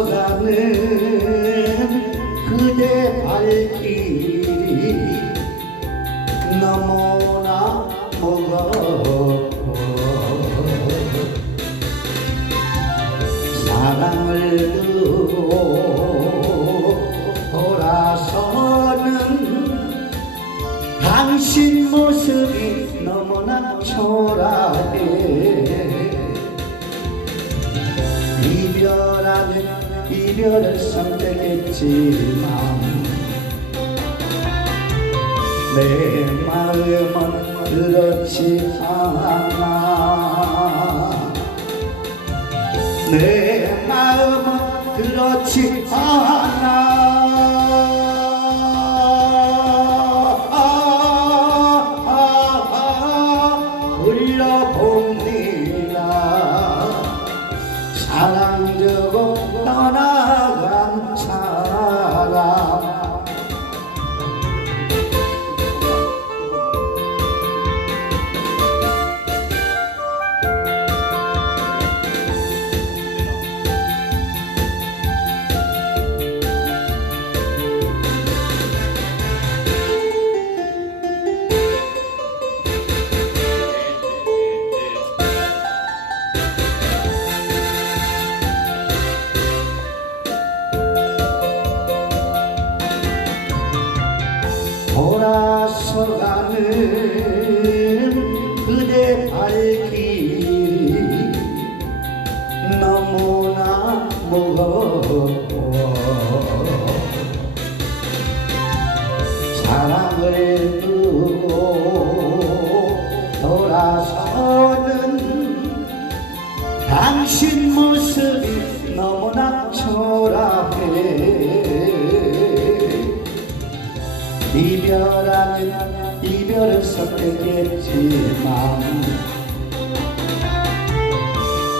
돌아서가는 그대 발길이 너무나 무겁고 사랑을 두고 돌아서는 당신 모습이 너무나 초라해. 이별하면 이별을 선택했지만 내 마음은 그렇지 않아. 내 마음은 그렇지 않아 돌아서가는 그대 발길이 너무나 무거워. 사랑을 두고 돌아서는 당신 모습이 너무나 초라 이별하면 이별을 선택했지만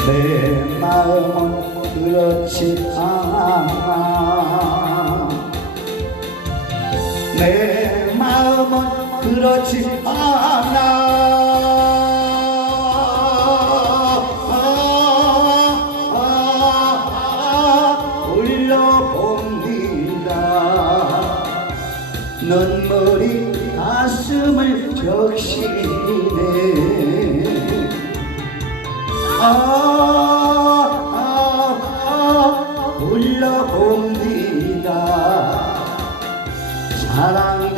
내 마음은 그렇지 않아. 내 마음은 그렇지 않아 눈물이 가슴을 적시네. 아, 아, 아, 불러봅니다. 사랑